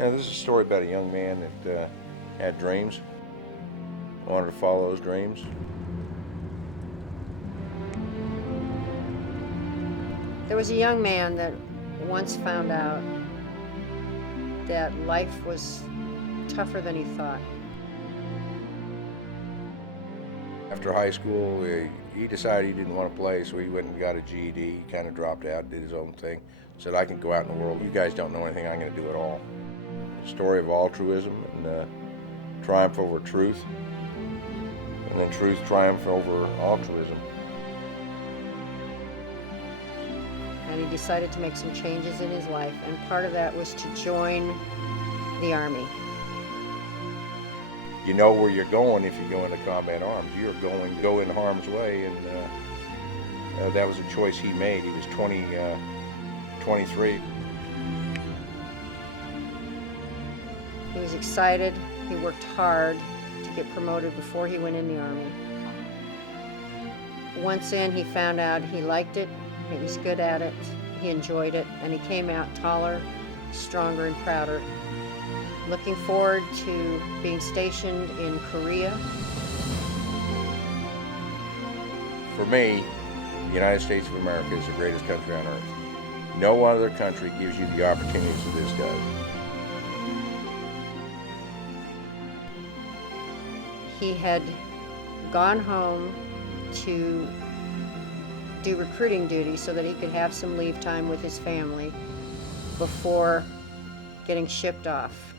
Now, this is a story about a young man that had dreams, wanted to follow those dreams. There was a young man that once found out that life was tougher than he thought. After high school, he decided he didn't want to play, so he went and got a GED. He kind of dropped out, did his own thing. Said, I can go out in the world. You guys don't know anything I'm going to do at all. A story of altruism and triumph over truth, and then truth triumph over altruism. And he decided to make some changes in his life, and part of that was to join the Army. You know where you're going if you go into combat arms. You're going to go in harm's way, and that was a choice he made. He was 23. He was excited. He worked hard to get promoted before he went in the Army. Once in, he found out he liked it, he was good at it, he enjoyed it, and he came out taller, stronger, and prouder. Looking forward to being stationed in Korea. For me, the United States of America is the greatest country on earth. No other country gives you the opportunities that this does. He had gone home to do recruiting duty so that he could have some leave time with his family before getting shipped off.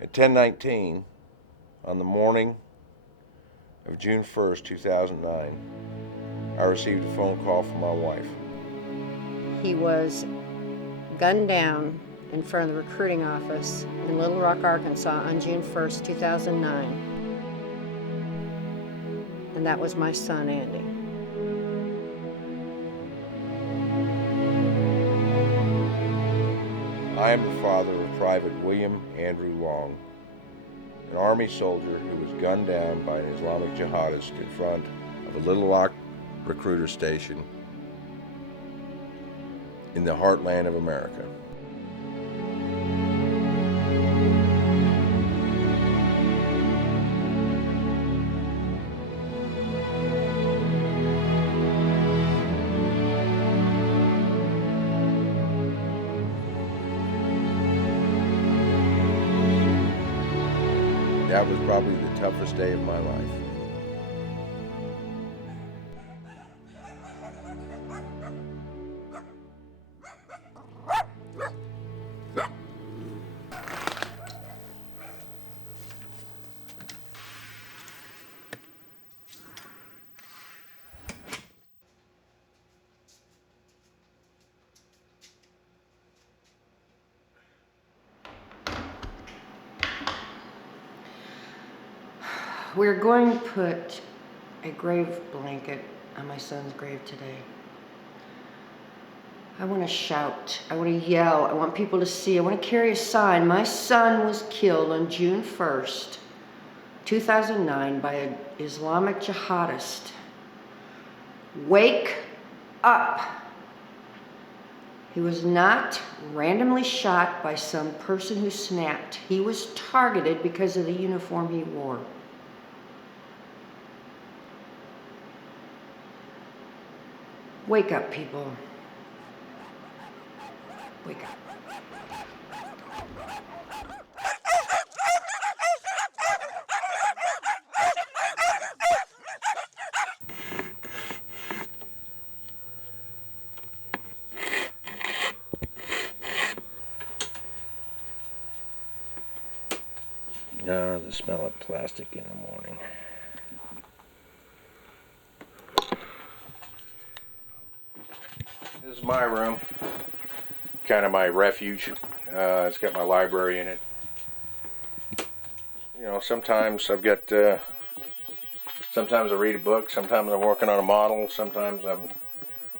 At 10:19, on the morning of June 1st, 2009, I received a phone call from my wife. He was gunned down in front of the recruiting office in Little Rock, Arkansas on June 1st, 2009. And that was my son, Andy. I am the father of Private William Andrew Long, an Army soldier who was gunned down by an Islamic jihadist in front of a Little Rock recruiter station in the heartland of America. That was probably the toughest day of my life. We're going to put a grave blanket on my son's grave today. I want to shout, I want to yell, I want people to see, I want to carry a sign. My son was killed on June 1st, 2009 by an Islamic jihadist. Wake up! He was not randomly shot by some person who snapped. He was targeted because of the uniform he wore. Wake up, people. Wake up. The smell of plastic in the morning. This is my room, kind of my refuge. It's got my library in it. You know, sometimes I've got, sometimes I read a book, sometimes I'm working on a model, sometimes I'm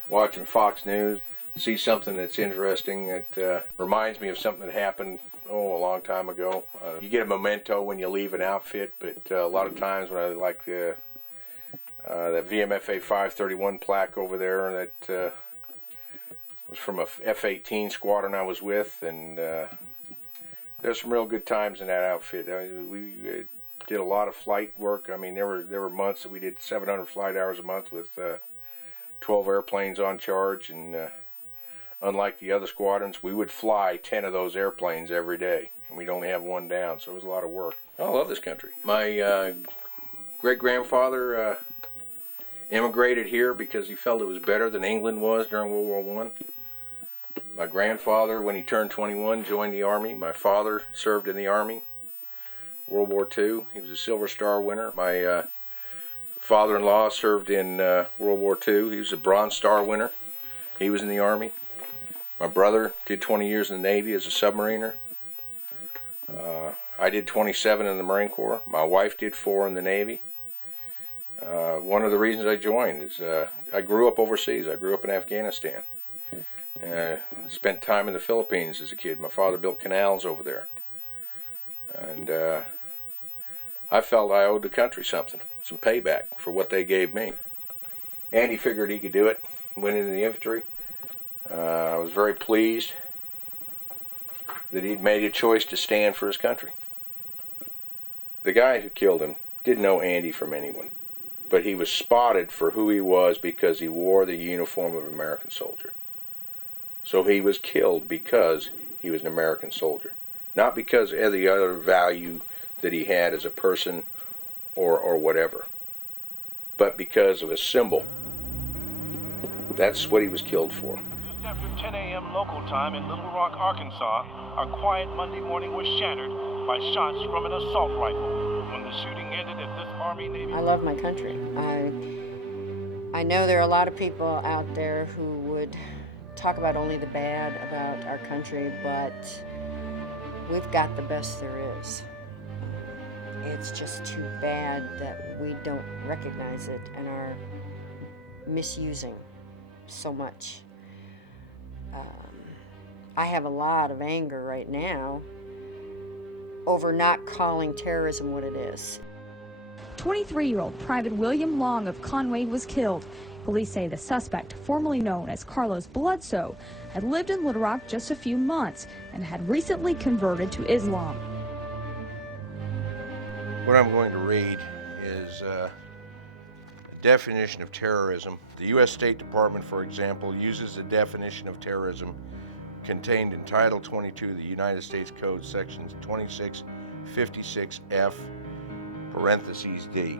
watching Fox News, see something that's interesting that reminds me of something that happened, a long time ago. You get a memento when you leave an outfit, but a lot of times when I like that VMFA 531 plaque over there that was from a F-18 squadron I was with, and there's some real good times in that outfit. We did a lot of flight work. I mean, there were months that we did 700 flight hours a month with 12 airplanes on charge, and unlike the other squadrons, we would fly 10 of those airplanes every day, and we'd only have one down, so it was a lot of work. I love this country. My great-grandfather immigrated here because he felt it was better than England was during World War I. My grandfather, when he turned 21, joined the Army. My father served in the Army, World War II. He was a Silver Star winner. My father-in-law served in World War II. He was a Bronze Star winner. He was in the Army. My brother did 20 years in the Navy as a submariner. I did 27 in the Marine Corps. My wife did 4 in the Navy. One of the reasons I joined is I grew up overseas. I grew up in Afghanistan. Spent time in the Philippines as a kid. My father built canals over there. And I felt I owed the country something, some payback for what they gave me. And he figured he could do it, went into the infantry. I was very pleased that he'd made a choice to stand for his country. The guy who killed him didn't know Andy from anyone, but he was spotted for who he was because he wore the uniform of an American soldier. So he was killed because he was an American soldier, not because of any other value that he had as a person or whatever, but because of a symbol. That's what he was killed for. Just after 10 a.m. local time in Little Rock, Arkansas, our quiet Monday morning was shattered by shots from an assault rifle. When the shooting ended at this Army-Navy... I love my country. I know there are a lot of people out there who would talk about only the bad about our country, but we've got the best there is. It's just too bad that we don't recognize it and are misusing so much. I have a lot of anger right now over not calling terrorism what it is. 23-year-old Private William Long of Conway was killed. Police say the suspect, formerly known as Carlos Bledsoe, had lived in Little Rock just a few months and had recently converted to Islam. What I'm going to read is a definition of terrorism. The U.S. State Department, for example, uses the definition of terrorism contained in Title 22 of the United States Code, Sections 2656F, parentheses D.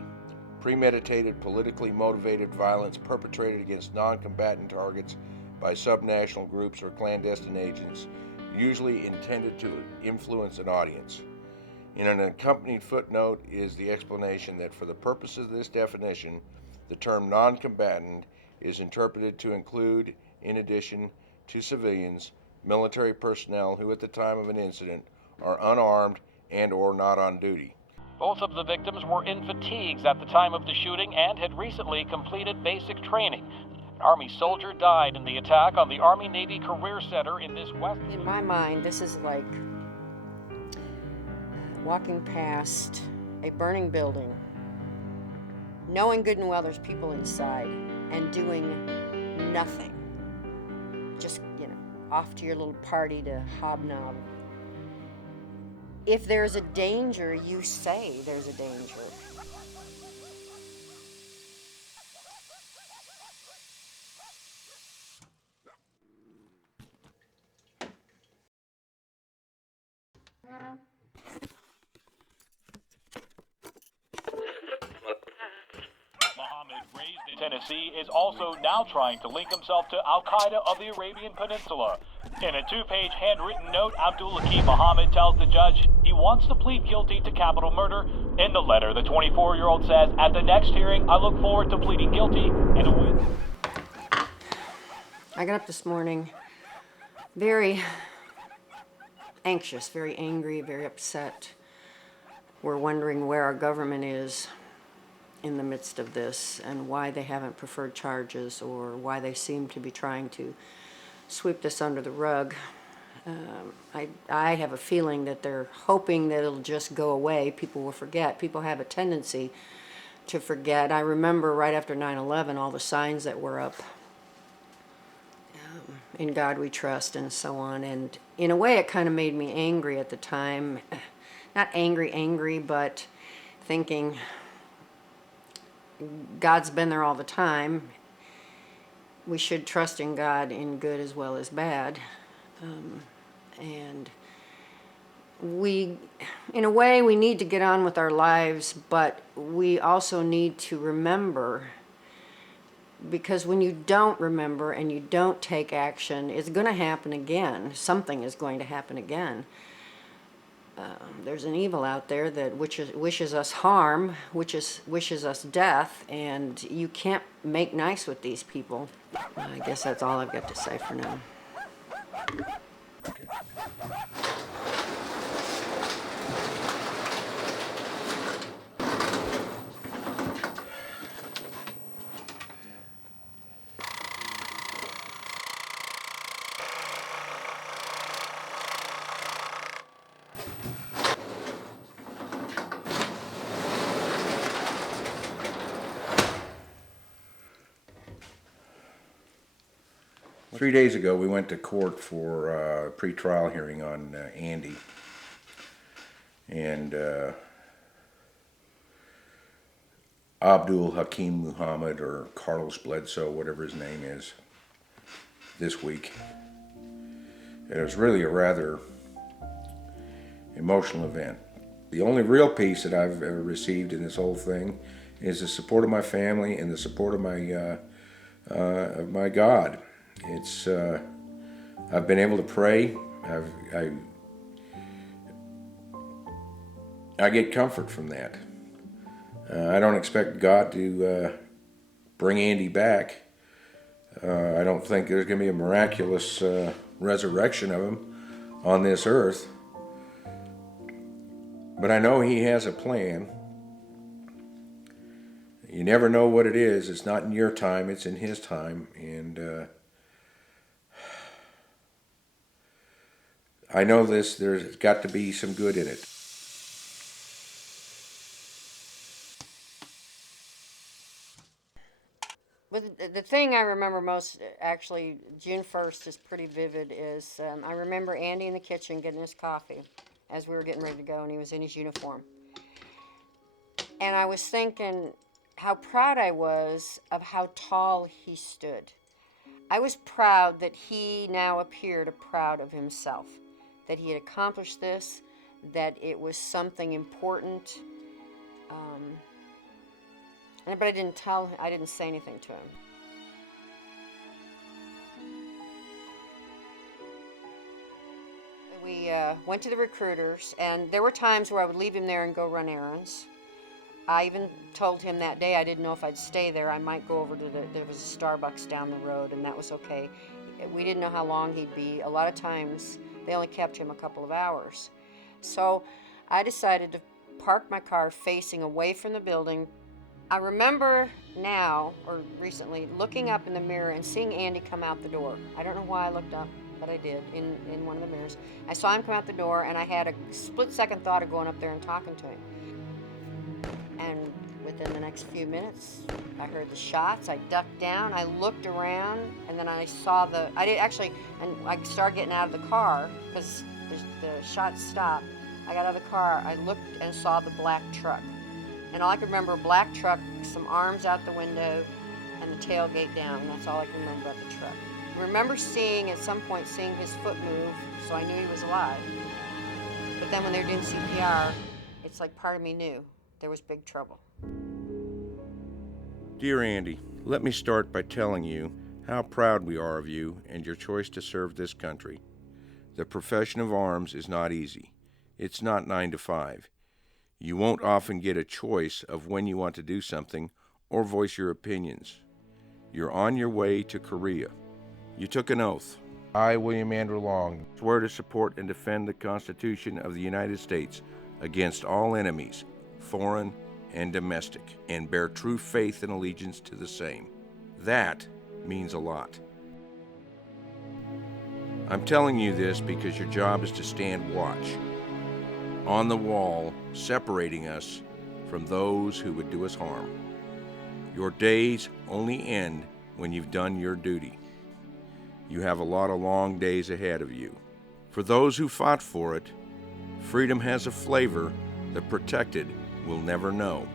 Premeditated, politically motivated violence perpetrated against non-combatant targets by subnational groups or clandestine agents, usually intended to influence an audience. In an accompanied footnote is the explanation that for the purposes of this definition, the term non-combatant is interpreted to include, in addition to civilians, military personnel who at the time of an incident are unarmed and or not on duty. Both of the victims were in fatigues at the time of the shooting and had recently completed basic training. An Army soldier died in the attack on the Army-Navy Career Center in this west... In my mind, this is like walking past a burning building, knowing good and well there's people inside, and doing nothing. Just, off to your little party to hobnob. If there's a danger, you say there's a danger. Raised in Tennessee, is also now trying to link himself to Al-Qaeda of the Arabian Peninsula. In a 2-page handwritten note, Abdul-Hakim Muhammad tells the judge he wants to plead guilty to capital murder. In the letter, the 24-year-old says, "At the next hearing, I look forward to pleading guilty and a win." I got up this morning very anxious, very angry, very upset. We're wondering where our government is in the midst of this and why they haven't preferred charges or why they seem to be trying to sweep this under the rug. I have a feeling that they're hoping that it'll just go away. People will forget. People have a tendency to forget. I remember right after 9/11 all the signs that were up In God we trust, and so on. And in a way, it kind of made me angry at the time. Not angry, but thinking God's been there all the time. We should trust in God in good as well as bad. And we, in a way, we need to get on with our lives, but we also need to remember, because when you don't remember and you don't take action, it's going to happen again. Something is going to happen again. There's an evil out there that wishes us harm, wishes us death, and you can't make nice with these people. I guess that's all I've got to say for now. 3 days ago, we went to court for a pre-trial hearing on Andy. And Abdul Hakim Muhammad, or Carlos Bledsoe, whatever his name is, this week. And it was really a rather emotional event. The only real peace that I've ever received in this whole thing is the support of my family and the support of my God. It's I've been able to pray. I get comfort from that. I don't expect God to bring Andy back. I don't think there's going to be a miraculous resurrection of him on this earth. But I know He has a plan. You never know what it is. It's not in your time, it's in His time. And I know there's got to be some good in it. But the thing I remember most, actually, June 1st is pretty vivid, is I remember Andy in the kitchen getting his coffee as we were getting ready to go, and he was in his uniform. And I was thinking how proud I was of how tall he stood. I was proud that he now appeared proud of himself, that he had accomplished this, that it was something important. But I didn't say anything to him. We went to the recruiters, and there were times where I would leave him there and go run errands. I even told him that day I didn't know if I'd stay there. I might go over to there was a Starbucks down the road, and that was okay. We didn't know how long he'd be. A lot of times they only kept him a couple of hours. So I decided to park my car facing away from the building. I remember now, or recently, looking up in the mirror and seeing Andy come out the door. I don't know why I looked up, but I did, in one of the mirrors. I saw him come out the door, and I had a split-second thought of going up there and talking to him. And within the next few minutes, I heard the shots. I ducked down, I looked around, and then I saw and I started getting out of the car, because the shots stopped. I got out of the car, I looked and saw the black truck. And all I could remember, a black truck, some arms out the window, and the tailgate down. And that's all I can remember about the truck. I remember at some point, seeing his foot move, so I knew he was alive. But then when they were doing CPR, it's like part of me knew there was big trouble. Dear Andy, let me start by telling you how proud we are of you and your choice to serve this country. The profession of arms is not easy. It's not 9 to 5. You won't often get a choice of when you want to do something or voice your opinions. You're on your way to Korea. You took an oath. I, William Andrew Long, swear to support and defend the Constitution of the United States against all enemies, foreign and domestic, and bear true faith and allegiance to the same. That means a lot. I'm telling you this because your job is to stand watch on the wall, separating us from those who would do us harm. Your days only end when you've done your duty. You have a lot of long days ahead of you. For those who fought for it, freedom has a flavor the protected will never know.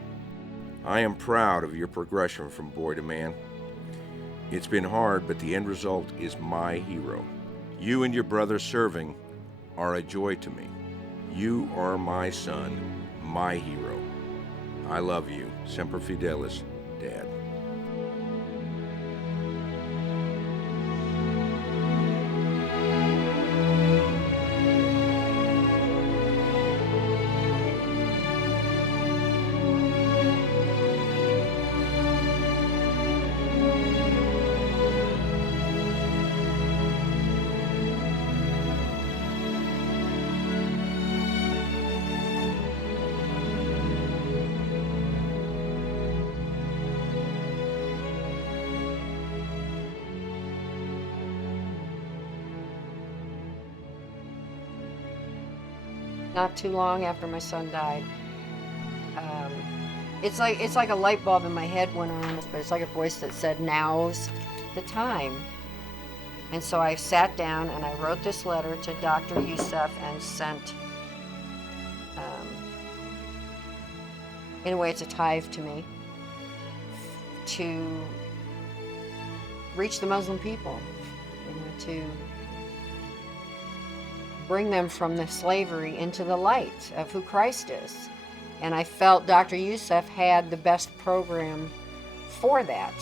I am proud of your progression from boy to man. It's been hard, but the end result is my hero. You and your brother serving are a joy to me. You are my son, my hero. I love you. Semper Fidelis, Dad. Not too long after my son died, it's like a light bulb in my head went on, but it's like a voice that said, "Now's the time." And so I sat down and I wrote this letter to Dr. Youssef and sent, in a way it's a tithe to me, to reach the Muslim people, to bring them from the slavery into the light of who Christ is. And I felt Dr. Youssef had the best program for that.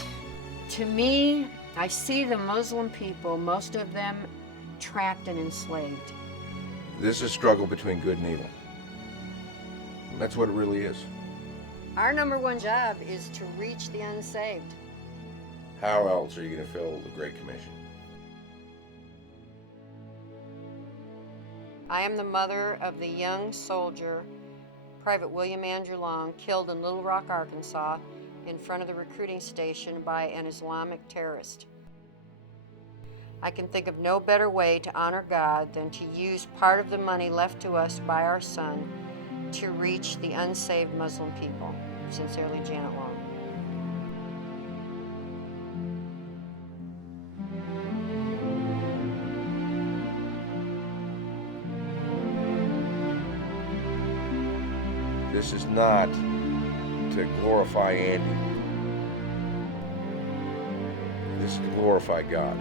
To me, I see the Muslim people, most of them trapped and enslaved. This is a struggle between good and evil. That's what it really is. Our number one job is to reach the unsaved. How else are you going to fill the Great Commission? I am the mother of the young soldier, Private William Andrew Long, killed in Little Rock, Arkansas, in front of the recruiting station by an Islamic terrorist. I can think of no better way to honor God than to use part of the money left to us by our son to reach the unsaved Muslim people. Sincerely, Janet Long. This is not to glorify Andy. This is to glorify God.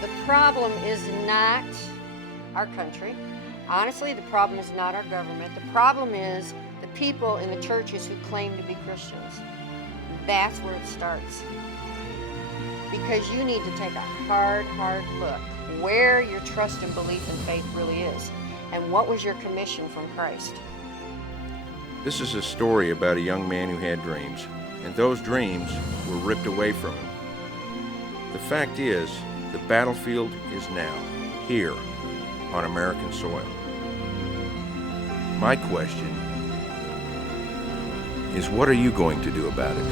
The problem is not our country. Honestly, the problem is not our government. The problem is the people in the churches who claim to be Christians. That's where it starts. Because you need to take a hard look where your trust and belief and faith really is, and what was your commission from Christ. This is a story about a young man who had dreams, and those dreams were ripped away from him. The fact is, the battlefield is now, here, on American soil. My question is, what are you going to do about it?